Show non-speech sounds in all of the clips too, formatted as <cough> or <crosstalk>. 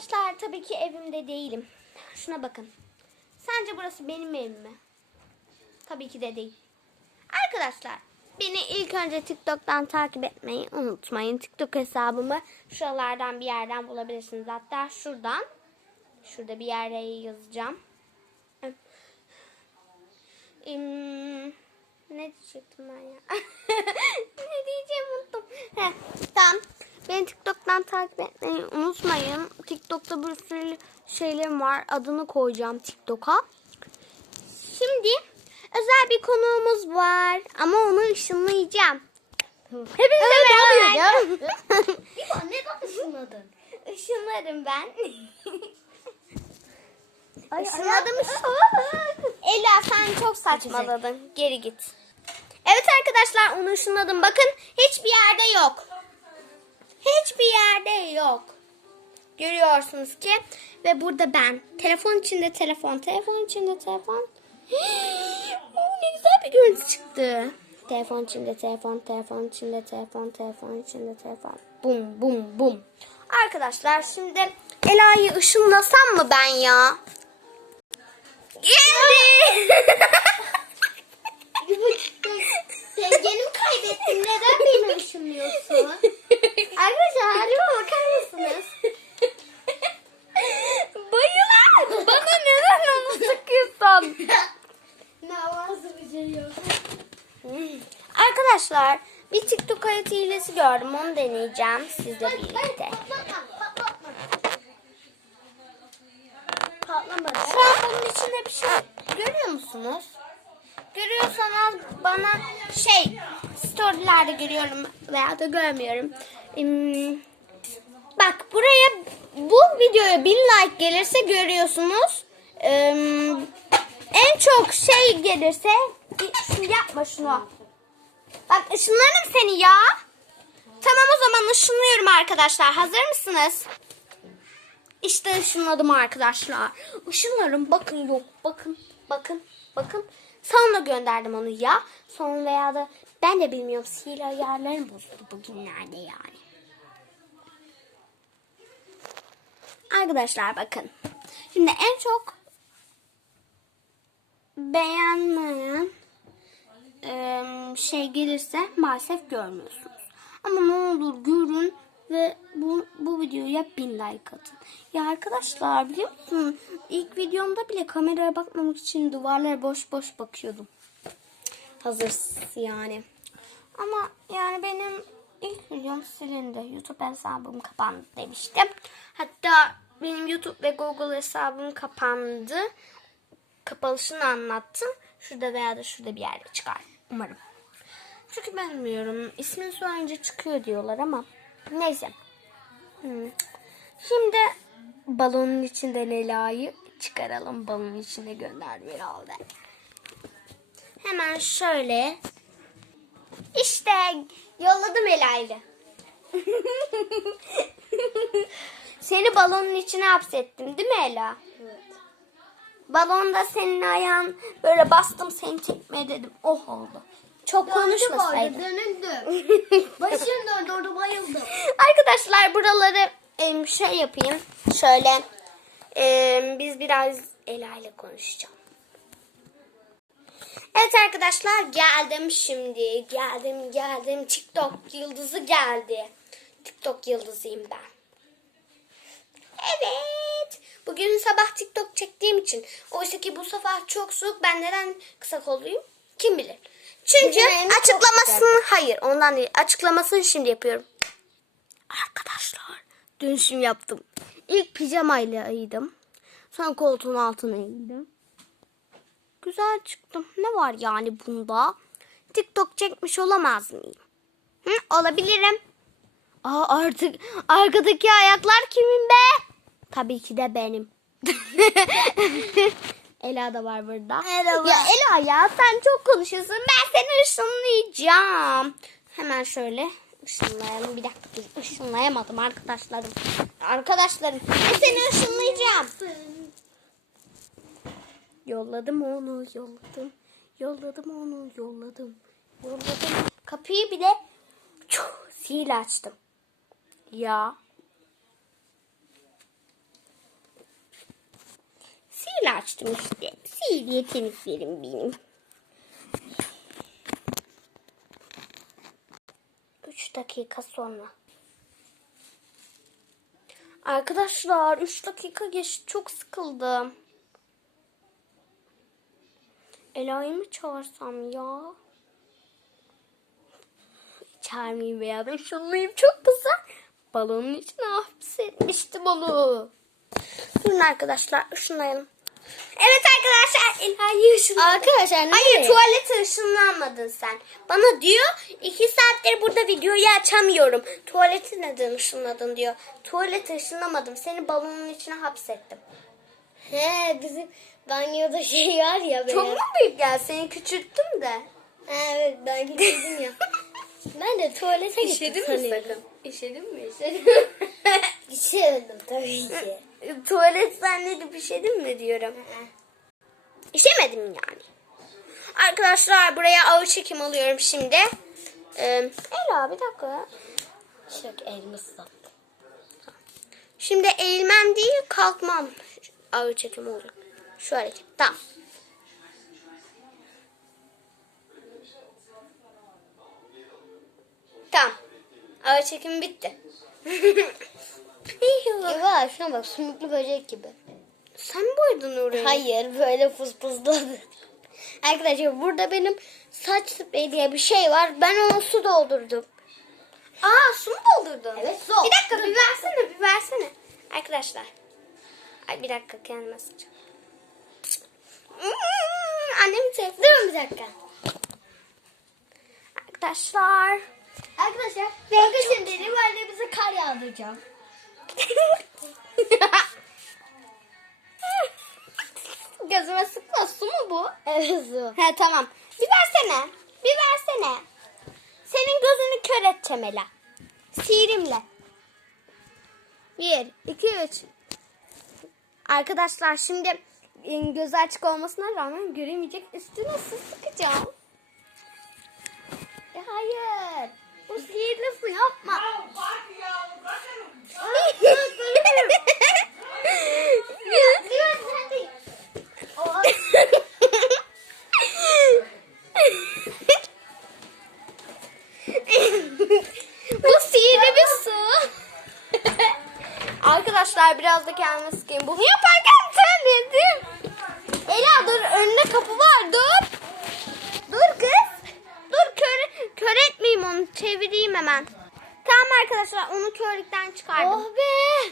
Arkadaşlar tabii ki evimde değilim. Şuna bakın. Sence burası benim evim mi? Tabii ki de değil. Arkadaşlar beni ilk önce TikTok'tan takip etmeyi unutmayın. TikTok hesabımı şuralardan bir yerden bulabilirsiniz. Hatta şuradan. Şurada bir yere yazacağım. Hmm, ne diyecektim ben ya? <laughs> ne diyeceğim unuttum. Heh, tamam. Beni TikTok'tan takip etmeyi unutmayın. TikTok'ta bir sürü şeylerim var. Adını koyacağım TikTok'a. Şimdi özel bir konuğumuz var. Ama onu ışınlayacağım. Hepinize merhaba. <laughs> İbo neden ışınladın? Işınlarım ben. <laughs> Ay, Işınladım. Ela sen çok saçmaladın. Geri git. Evet arkadaşlar onu ışınladım. Bakın hiçbir yerde yok. Hiçbir yerde yok. Görüyorsunuz ki. Ve burada ben. Telefon içinde telefon. Telefon içinde telefon. Oo, ne güzel bir görüntü çıktı. Telefon içinde telefon. Telefon içinde telefon. Telefon içinde telefon. Bum bum bum. Arkadaşlar şimdi Ela'yı ışınlasam mı ben ya? Geldi. Dengenimi kaybettim. Neden beni ışınlıyorsun? Arkadaşlar halime bakar mısınız? Bayılar. Bana neden onu sıkıyorsun? Ne havası beceriyor. Arkadaşlar bir TikTok hayat hilesi gördüm. Onu deneyeceğim sizle birlikte. Patlamadı. Şu an bunun içinde bir şey görüyor musunuz? Görüyorsanız bana şey storylerde görüyorum veya da görmüyorum. Hmm, bak buraya bu videoya bin like gelirse görüyorsunuz. Hmm, en çok şey gelirse yapma şunu. Bak ışınlarım seni ya. Tamam o zaman ışınlıyorum arkadaşlar. Hazır mısınız? İşte ışınladım arkadaşlar. Işınlarım bakın yok. Bakın bakın bakın. Sonra gönderdim onu ya. Sonra veya da ben de bilmiyorum sihirli ayarlarım bozuldu bugünlerde yani. Arkadaşlar bakın. Şimdi en çok beğenmeyen şey gelirse maalesef görmüyorsunuz. Ama ne olur görün ve bu, bu videoya bin like atın. Ya arkadaşlar biliyor musun? İlk videomda bile kameraya bakmamak için duvarlara boş boş bakıyordum. Hazır yani. Ama yani benim ilk videom silindi. YouTube hesabım kapandı demiştim. Hatta benim YouTube ve Google hesabım kapandı. Kapalışını anlattım. Şurada veya da şurada bir yerde çıkar. Umarım. Çünkü bilmiyorum. İsmini söyleyince çıkıyor diyorlar ama. Neyse. Hmm. Şimdi balonun içinden Ela'yı çıkaralım. Balonun içine gönder bir aldı. Hemen şöyle. İşte yolladım Ela'yı. <laughs> Seni balonun içine hapsettim değil mi Ela? Evet. Balonda senin ayağın böyle bastım seni çekmeye dedim. Oh oldu. Çok konuşmasaydın. Dönüldüm. <laughs> Başım döndü orada bayıldım. Arkadaşlar buraları em, şey yapayım. Şöyle em, biz biraz Ela ile konuşacağım. Evet arkadaşlar geldim şimdi. Geldim geldim. TikTok yıldızı geldi. TikTok yıldızıyım ben. Evet. Bugün sabah TikTok çektiğim için. Oysa ki bu sabah çok soğuk. Ben neden kısa kolluyum? Kim bilir. Çünkü Bugün açıklamasını hayır ondan değil. Açıklamasını şimdi yapıyorum. Arkadaşlar dönüşüm yaptım. İlk pijamaylaydım. Sonra koltuğun altına indim. Güzel çıktım. Ne var yani bunda? TikTok çekmiş olamaz mıyım? Hı, olabilirim. Aa, artık arkadaki ayaklar kimin be? Tabii ki de benim. <laughs> Ela da var burada. Merhaba. Ya Ela ya sen çok konuşuyorsun. Ben seni ışınlayacağım. Hemen şöyle ışınlayalım. Bir dakika dur. Işınlayamadım arkadaşlarım. Arkadaşlarım ben seni ışınlayacağım. Yolladım onu yolladım. Yolladım onu yolladım. Yolladım. Kapıyı bile sihirle açtım. Ya. Öyle açtım işte. Sihirli yeteneklerim benim. Üç dakika sonra. Arkadaşlar 3 dakika geçti. Çok sıkıldım. Ela'yı mı çağırsam ya? Çağırmayayım veya ben şunlayayım çok güzel. Balonun içine hapsetmişti balığı. Durun arkadaşlar ışınlayalım. Evet arkadaşlar Ela'yı ışınladım. Arkadaşlar ne? Hayır tuvalete ışınlanmadın sen. Bana diyor iki saattir burada videoyu açamıyorum. Tuvaleti neden ışınladın diyor. Tuvalete ışınlamadım. Seni balonun içine hapsettim. He bizim banyoda şey var ya böyle. Çok mu büyük gel? Seni küçülttüm de. Ha, evet ben gittim ya. Ben de tuvalete gittim İşedin mi sanıyorum. sakın? İşedin mi? <laughs> İşedin İşemedim tabii ki. Tuvalet zannedip işedin mi diyorum. İşemedim yani. Arkadaşlar buraya ağır çekim alıyorum şimdi. Ee, Ela bir dakika. Çok elimi ıslattım. Şimdi eğilmem değil kalkmam ağır çekim olacak. Şu hareket. Tamam. Tamam. Ağır çekim bitti. <laughs> Eva şuna bak sümüklü böcek gibi. Sen mi boydun orayı? Hayır böyle fıs fısladı. Arkadaşlar burada benim saç spreyi diye bir şey var. Ben ona su doldurdum. Aa su mu doldurdun? Evet, su. Bir dakika bir versene bir versene. Arkadaşlar. Ay bir dakika kendime sıçacağım. Hmm, Annemin telefonu. Durun bir dakika. Arkadaşlar. Arkadaşlar bakın şimdi benim annemize kar yağdıracağım. <laughs> Gözüme sıkma su mu bu? Evet su. He tamam. Bir versene. Bir versene. Senin gözünü kör edeceğim Ela. Sihirimle. Bir, iki, üç. Arkadaşlar şimdi e, gözü açık olmasına rağmen göremeyecek. Üstüne su sıkacağım. E, hayır. Bu sihirli su yapma. Bu sihirli bir su. Arkadaşlar biraz da kendime sıkayım. Bunu yaparken terledim. Ela dur önünde kapı var dur. Dur kız. Dur kör, kör etmeyeyim onu çevireyim hemen. Tamam arkadaşlar onu körlükten çıkardım. Oh be.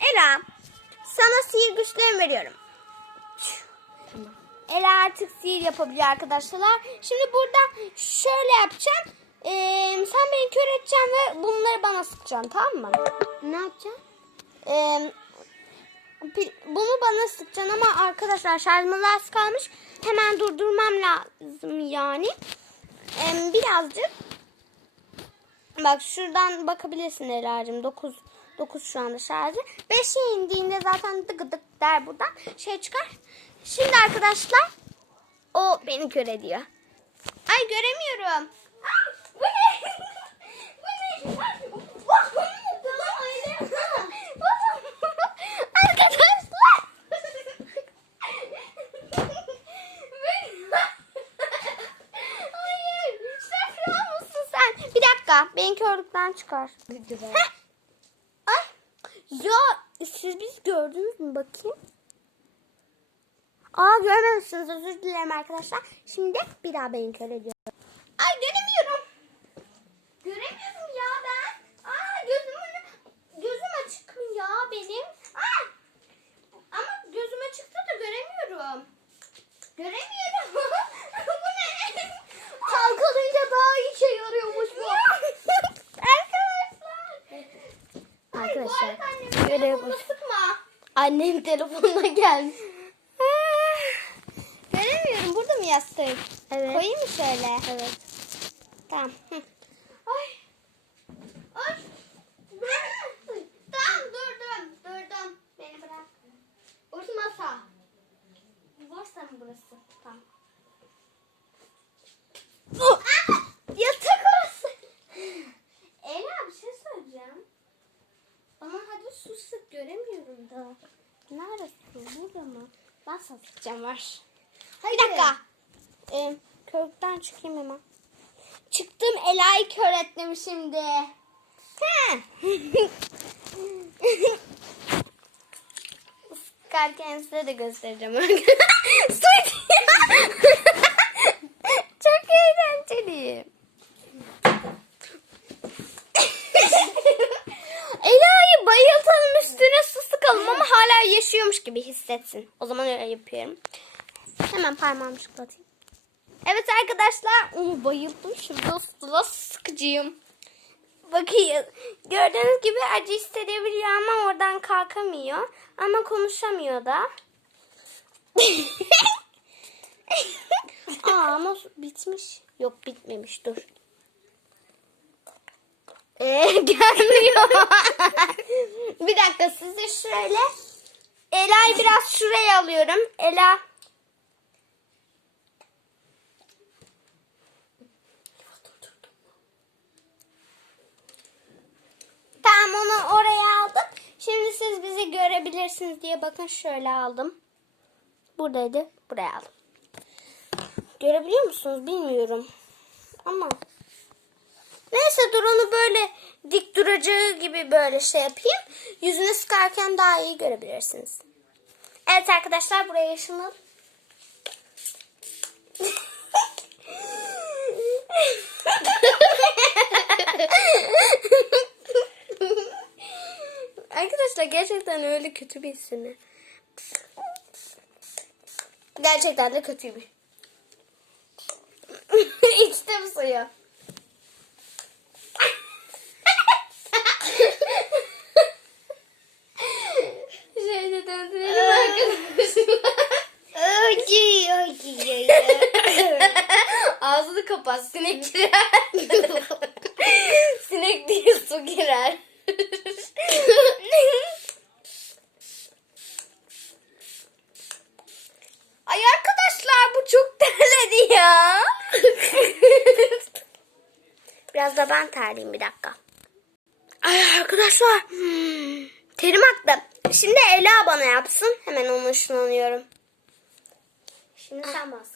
Ela sana sihir güçlerini veriyorum. Ela artık sihir yapabiliyor arkadaşlar. Şimdi burada şöyle yapacağım. Ee, sen beni kör edeceksin ve bunları bana sıkacaksın tamam mı? Ne yapacaksın? Ee, bunu bana sıkacaksın ama arkadaşlar şarjım az kalmış. Hemen durdurmam lazım yani. Ee, birazcık. Bak şuradan bakabilirsin Ela'cığım. 9 9 şu anda şarjı. 5'e indiğinde zaten dık dık der buradan. Şey çıkar. Şimdi arkadaşlar o beni kör ediyor. Ay göremiyorum. Ay, bu ne? bu ne? Arkadaşlar. Hayır. Şaka mısın sen? Bir dakika. Beni körlükten çıkar. Ay. Ya siz biz gördünüz mü bakayım? Aa görmemişsiniz özür dilerim arkadaşlar. Şimdi bir daha beni kör ediyor. Ay göremiyorum. Göremiyorum ya ben. Aa gözüm gözüm açık mı ya benim? Aa! Ama gözüm açıktı da göremiyorum. Göremiyorum. bu ne? Kalkalınca daha işe yarıyormuş bu. Arkadaşlar. Arkadaşlar. Bu. sıkma. Annem telefonuna gelmiş. Göremiyorum. Burada mı yastık? Evet. Koyayım mı şöyle? Evet. Tamam. Hı. Ay. Ay. Tamam durdum. Durdum. Beni bırak. Burası masa. Varsa mı burası? Tamam. Aa, yatak orası. Ela bir şey söyleyeceğim. burada. Neresi? Burada mı? Satacağım var. Hayır. Bir dakika. Ee, körlükten çıkayım hemen. Çıktım Ela'yı kör ettim şimdi. He. <laughs> Sıkarken size de göstereceğim. <laughs> Su <laughs> içiyor. Çok eğlenceli. Ela'yı bayıltalım üstüne su sıkalım ama gibi hissetsin. O zaman öyle yapıyorum. Hemen parmağımı şıklatayım. Evet arkadaşlar onu bayıldım. Şurada suda sıkıcıyım. Bakın gördüğünüz gibi acı hissedebiliyor ama oradan kalkamıyor. Ama konuşamıyor da. <laughs> Aa ama bitmiş. Yok bitmemiş dur. Ee, <laughs> gelmiyor. <laughs> bir dakika size şöyle. Ela'yı biraz şuraya alıyorum. Ela. Tamam onu oraya aldım. Şimdi siz bizi görebilirsiniz diye bakın şöyle aldım. Buradaydı. Buraya aldım. Görebiliyor musunuz bilmiyorum. Ama Neyse dur onu böyle dik duracağı gibi böyle şey yapayım. Yüzüne sıkarken daha iyi görebilirsiniz. Evet arkadaşlar buraya ışınalım. arkadaşlar gerçekten öyle kötü bir hissini. Gerçekten de kötüymüş. <laughs> İçtim suyu. Şöyle döndürelim arkadaşlar. Acı acı Ağzını kapat sinek girer. sinek değil su girer. Ay arkadaşlar bu çok terledi ya. Biraz da ben terleyeyim bir dakika. Ay arkadaşlar. Hmm, terim aktı. Şimdi Ela bana yapsın. Hemen onu ışınlanıyorum. Şimdi sen bas.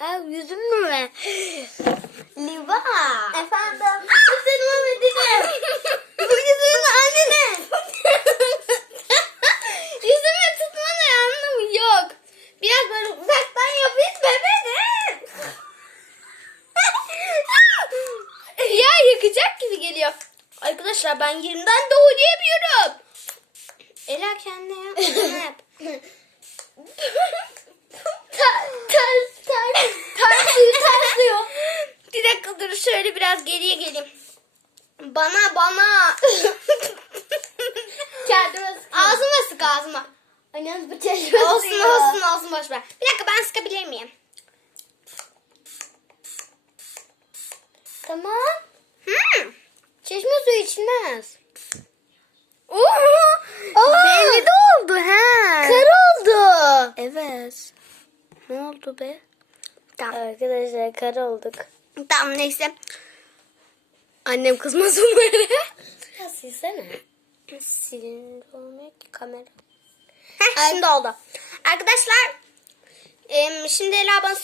Ay yüzüm mü? <gasps> Liva. Efendim. Seni mahvedeceğim. <laughs> Bu yüzüğün annene. <laughs> Yüzüme tutmanın anlamı yok. Biraz böyle uzaktan yapayım bebeğim. <laughs> ya yakacak gibi geliyor. Arkadaşlar ben yerimden de oynayamıyorum. Ela kendine yap. Bana yap. ters ters ters tersliyor tersliyor. <laughs> Bir dakika dur şöyle biraz geriye geleyim. Bana bana. <laughs> Kendime sıkıyorum. ağzıma sık ağzıma. Annem bu kendime Olsun olsun olsun boş ver. Bir dakika ben sıkabilir miyim? Tamam. Hmm. Çeşme suyu içilmez. Oo, belli de oldu ha. Kar oldu. Evet. Ne oldu be? Tamam. Arkadaşlar kar olduk. Tamam neyse. Annem kızmaz umarım. Ya silsene. Silindi olmuyor ki kamera. Heh, şimdi oldu. Arkadaşlar em, şimdi Ela bana...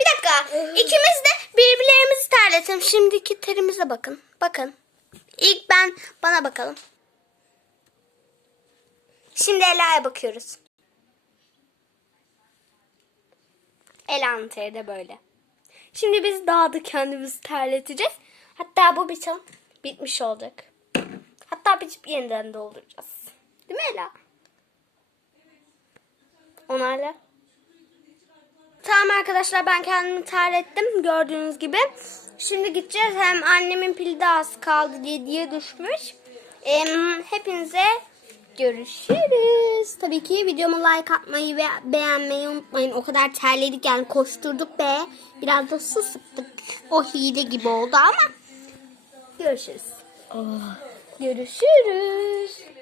Bir dakika. İkimiz de birbirlerimizi terletelim. Şimdiki terimize bakın. Bakın. İlk ben bana bakalım. Şimdi Ela'ya bakıyoruz. Ela'nın teri de böyle. Şimdi biz daha da kendimizi terleteceğiz. Hatta bu bitim bitmiş olacak. Hatta biçip yeniden dolduracağız. Değil mi Ela? Onarla. Tamam arkadaşlar ben kendimi terlettim gördüğünüz gibi. Şimdi gideceğiz. Hem annemin pili de az kaldı diye diye düşmüş. Em, hepinize görüşürüz. Tabii ki videoma like atmayı ve beğenmeyi unutmayın. O kadar terledik yani koşturduk be. Biraz da su sıktık. O hile gibi oldu ama. Görüşürüz. Görüşürüz.